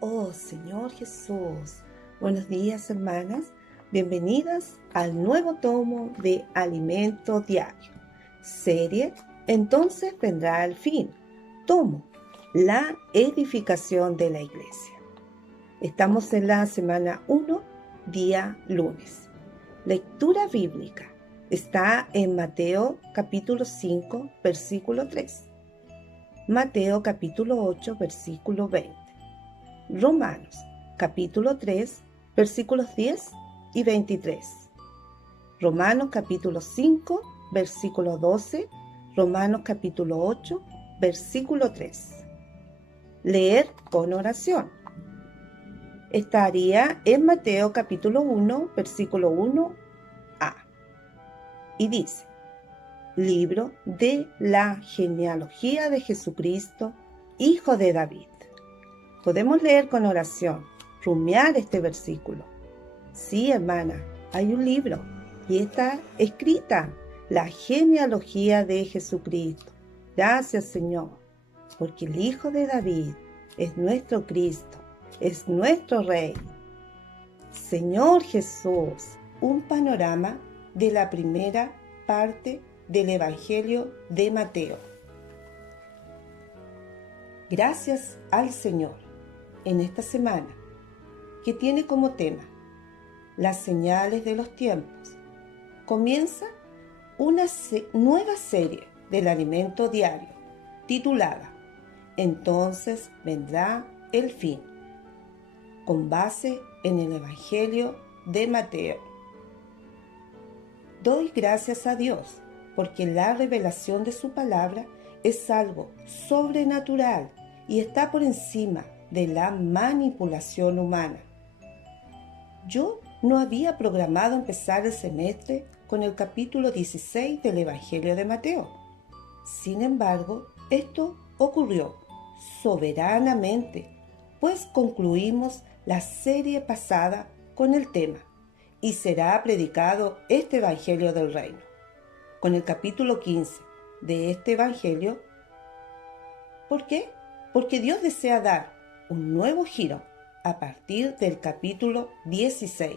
Oh Señor Jesús, buenos días hermanas, bienvenidas al nuevo tomo de Alimento Diario, serie Entonces vendrá el fin, tomo, la edificación de la iglesia. Estamos en la semana 1, día lunes. Lectura bíblica está en Mateo capítulo 5, versículo 3, Mateo capítulo 8, versículo 20. Romanos, capítulo 3, versículos 10 y 23. Romanos, capítulo 5, versículo 12. Romanos, capítulo 8, versículo 3. Leer con oración. Estaría en Mateo, capítulo 1, versículo 1a. Y dice: Libro de la genealogía de Jesucristo, hijo de David. Podemos leer con oración, rumiar este versículo. Sí, hermana, hay un libro y está escrita la genealogía de Jesucristo. Gracias, Señor, porque el Hijo de David es nuestro Cristo, es nuestro Rey. Señor Jesús, un panorama de la primera parte del Evangelio de Mateo. Gracias al Señor en esta semana, que tiene como tema las señales de los tiempos. Comienza una nueva serie del Alimento Diario, titulada Entonces vendrá el fin, con base en el Evangelio de Mateo. Doy gracias a Dios, porque la revelación de su palabra es algo sobrenatural y está por encima de la manipulación humana. Yo no había programado empezar el semestre con el capítulo 16 del Evangelio de Mateo. Sin embargo, esto ocurrió soberanamente, pues concluimos la serie pasada con el tema y será predicado este Evangelio del Reino. Con el capítulo 15 de este Evangelio. ¿Por qué? Porque Dios desea dar un nuevo giro a partir del capítulo 16.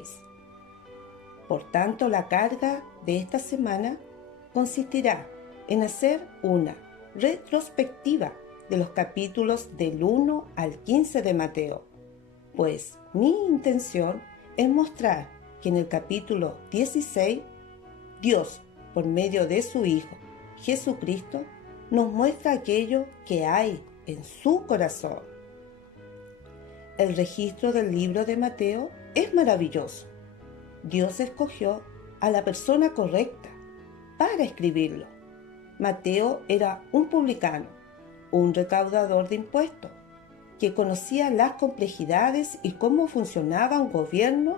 Por tanto, la carga de esta semana consistirá en hacer una retrospectiva de los capítulos del 1 al 15 de Mateo, pues mi intención es mostrar que en el capítulo 16, Dios, por medio de su Hijo, Jesucristo, nos muestra aquello que hay en su corazón. El registro del libro de Mateo es maravilloso. Dios escogió a la persona correcta para escribirlo. Mateo era un publicano, un recaudador de impuestos, que conocía las complejidades y cómo funcionaba un gobierno,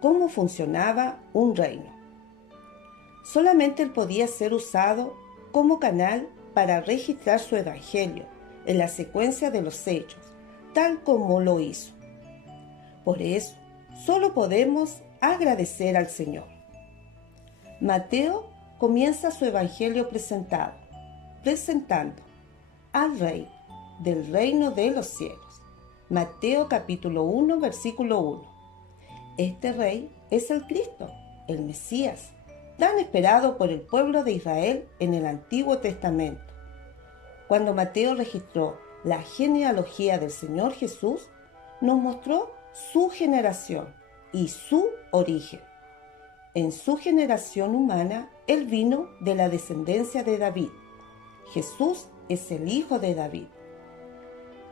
cómo funcionaba un reino. Solamente él podía ser usado como canal para registrar su evangelio en la secuencia de los hechos, tal como lo hizo. Por eso, solo podemos agradecer al Señor. Mateo comienza su evangelio presentando al Rey del reino de los cielos. Mateo capítulo 1, versículo 1. Este Rey es el Cristo, el Mesías, tan esperado por el pueblo de Israel en el Antiguo Testamento. Cuando Mateo registró la genealogía del Señor Jesús, nos mostró su generación y su origen. En su generación humana, él vino de la descendencia de David. Jesús es el hijo de David,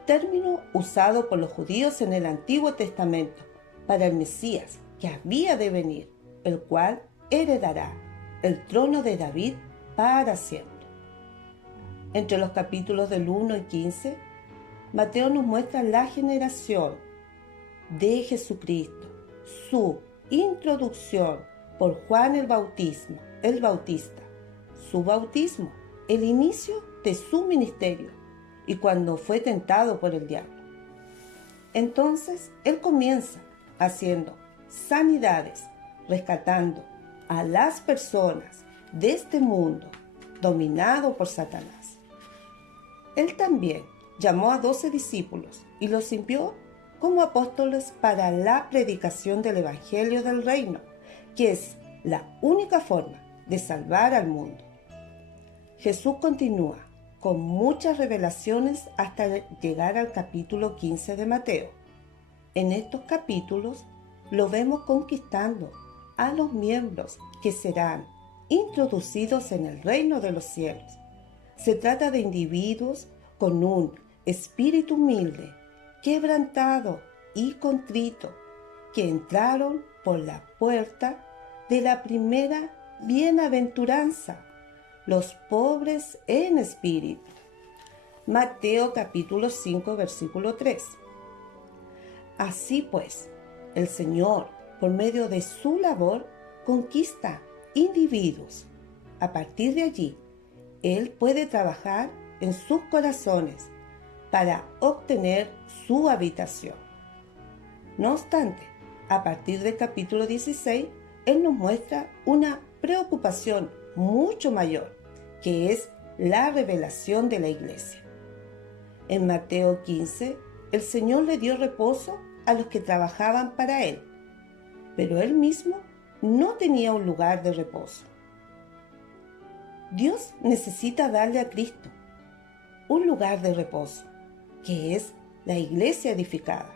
término usado por los judíos en el Antiguo Testamento para el Mesías que había de venir, el cual heredará el trono de David para siempre. Entre los capítulos del 1 y 15, Mateo nos muestra la generación de Jesucristo, su introducción por Juan el Bautista, su bautismo, el inicio de su ministerio y cuando fue tentado por el diablo. Entonces, él comienza haciendo sanidades, rescatando a las personas de este mundo dominado por Satanás. Él también llamó a 12 discípulos y los envió como apóstoles para la predicación del Evangelio del Reino, que es la única forma de salvar al mundo. Jesús continúa con muchas revelaciones hasta llegar al capítulo 15 de Mateo. En estos capítulos lo vemos conquistando a los miembros que serán introducidos en el reino de los cielos. Se trata de individuos con un espíritu humilde, quebrantado y contrito, que entraron por la puerta de la primera bienaventuranza, los pobres en espíritu. Mateo capítulo 5, versículo 3. Así pues, el Señor, por medio de su labor, conquista individuos. A partir de allí, Él puede trabajar en sus corazones para obtener su habitación. No obstante, a partir del capítulo 16, Él nos muestra una preocupación mucho mayor, que es la revelación de la iglesia. En Mateo 15, el Señor le dio reposo a los que trabajaban para Él, pero Él mismo no tenía un lugar de reposo. Dios necesita darle a Cristo un lugar de reposo, que es la iglesia edificada.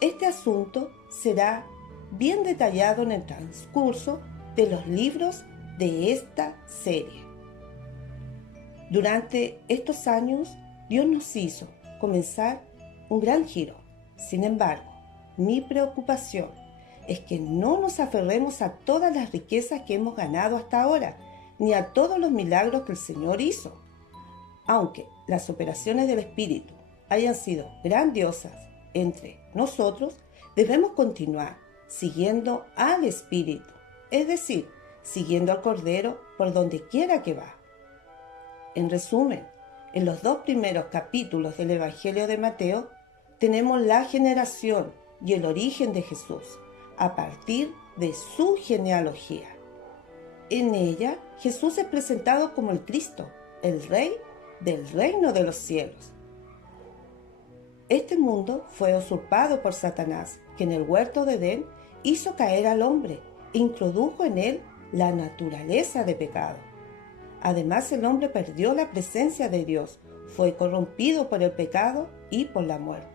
Este asunto será bien detallado en el transcurso de los libros de esta serie. Durante estos años, Dios nos hizo comenzar un gran giro. Sin embargo, mi preocupación es que no nos aferremos a todas las riquezas que hemos ganado hasta ahora, ni a todos los milagros que el Señor hizo. Aunque las operaciones del Espíritu hayan sido grandiosas entre nosotros, debemos continuar siguiendo al Espíritu, es decir, siguiendo al Cordero por donde quiera que va. En resumen, en los 2 primeros capítulos del Evangelio de Mateo tenemos la generación y el origen de Jesús a partir de su genealogía. En ella, Jesús es presentado como el Cristo, el Rey del reino de los cielos. Este mundo fue usurpado por Satanás, que en el huerto de Edén hizo caer al hombre e introdujo en él la naturaleza de pecado. Además, el hombre perdió la presencia de Dios, fue corrompido por el pecado y por la muerte,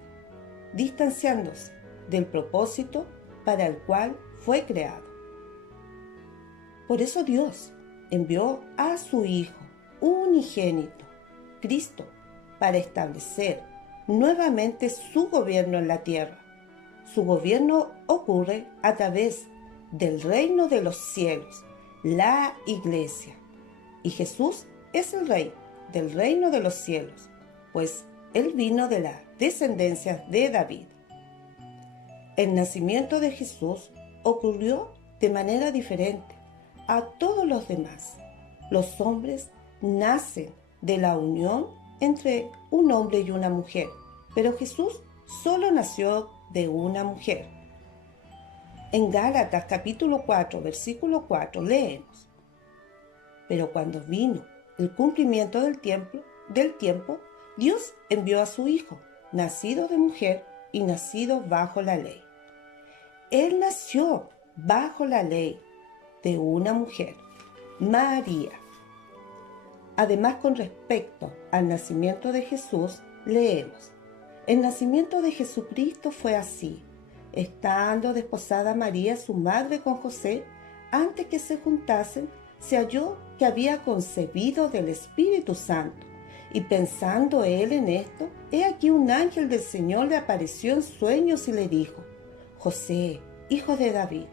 distanciándose del propósito para el cual fue creado. Por eso Dios envió a su Hijo unigénito, Cristo, para establecer nuevamente su gobierno en la tierra. Su gobierno ocurre a través del reino de los cielos, la iglesia. Y Jesús es el Rey del reino de los cielos, pues Él vino de la descendencia de David. El nacimiento de Jesús ocurrió de manera diferente a todos los demás. Los hombres nacen de la unión entre un hombre y una mujer, pero Jesús solo nació de una mujer. En Gálatas capítulo 4, versículo 4 leemos: pero cuando vino el cumplimiento del tiempo, Dios envió a su Hijo, nacido de mujer y nacido bajo la ley. Él nació bajo la ley de una mujer, María. Además, con respecto al nacimiento de Jesús, leemos: el nacimiento de Jesucristo fue así. Estando desposada María, su madre, con José, antes que se juntasen, se halló que había concebido del Espíritu Santo. Y pensando él en esto, he aquí un ángel del Señor le apareció en sueños y le dijo: José, hijo de David,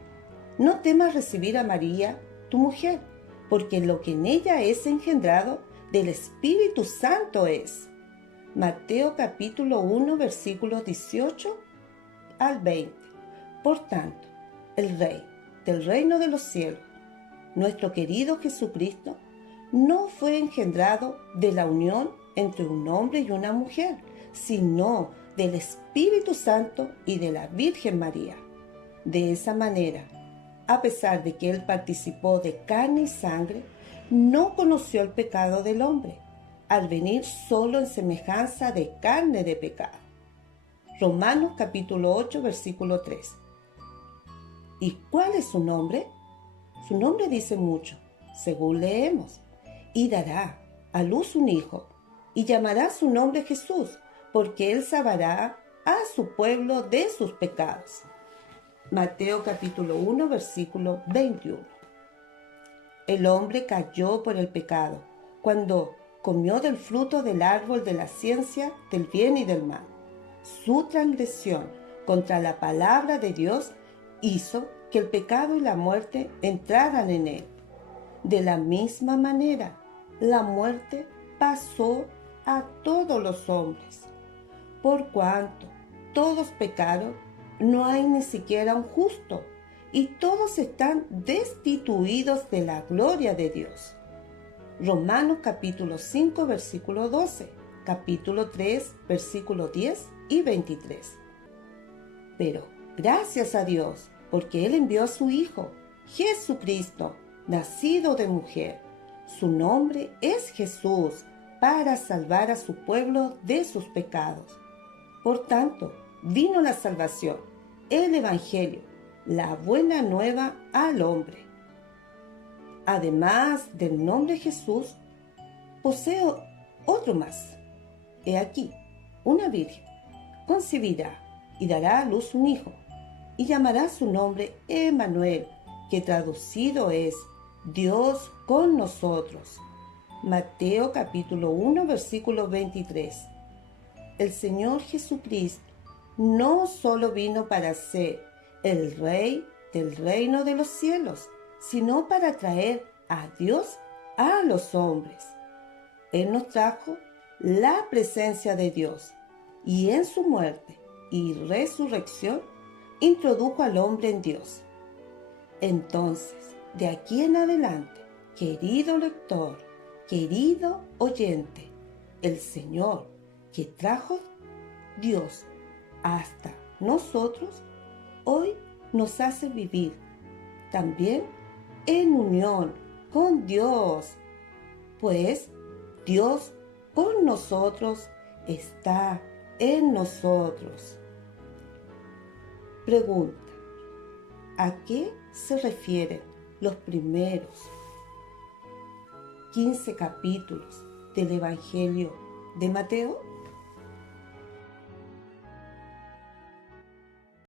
no temas recibir a María, tu mujer, porque lo que en ella es engendrado del Espíritu Santo es. Mateo capítulo 1, versículos 18 al 20. Por tanto, el Rey del reino de los cielos, nuestro querido Jesucristo, no fue engendrado de la unión entre un hombre y una mujer, sino del Espíritu Santo y de la Virgen María. De esa manera, a pesar de que Él participó de carne y sangre, no conoció el pecado del hombre, al venir solo en semejanza de carne de pecado. Romanos capítulo 8, versículo 3. ¿Y cuál es su nombre? Su nombre dice mucho, según leemos. Y dará a luz un hijo, y llamará su nombre Jesús, porque él salvará a su pueblo de sus pecados. Mateo capítulo 1, versículo 21. El hombre cayó por el pecado, cuando comió del fruto del árbol de la ciencia del bien y del mal. Su transgresión contra la palabra de Dios hizo que el pecado y la muerte entraran en él. De la misma manera, la muerte pasó a todos los hombres. Por cuanto todos pecaron, no hay ni siquiera un justo, y todos están destituidos de la gloria de Dios. Romanos capítulo 5, versículo 12, capítulo 3, versículo 10 y 23. Pero gracias a Dios, porque Él envió a su Hijo, Jesucristo, nacido de mujer. Su nombre es Jesús, para salvar a su pueblo de sus pecados. Por tanto, vino la salvación, el Evangelio, la buena nueva al hombre. Además del nombre Jesús, posee otro más. He aquí, una virgen concebirá y dará a luz un hijo, y llamará su nombre Emmanuel, que traducido es Dios con nosotros. Mateo capítulo 1, versículo 23. El Señor Jesucristo no solo vino para ser el Rey del reino de los cielos, sino para traer a Dios a los hombres. Él nos trajo la presencia de Dios, y en su muerte y resurrección introdujo al hombre en Dios. Entonces, de aquí en adelante, querido lector, querido oyente, el Señor que trajo Dios hasta nosotros, hoy nos hace vivir también en unión con Dios, pues Dios con nosotros está en nosotros. Pregunta: ¿a qué se refieren los primeros 15 capítulos del Evangelio de Mateo?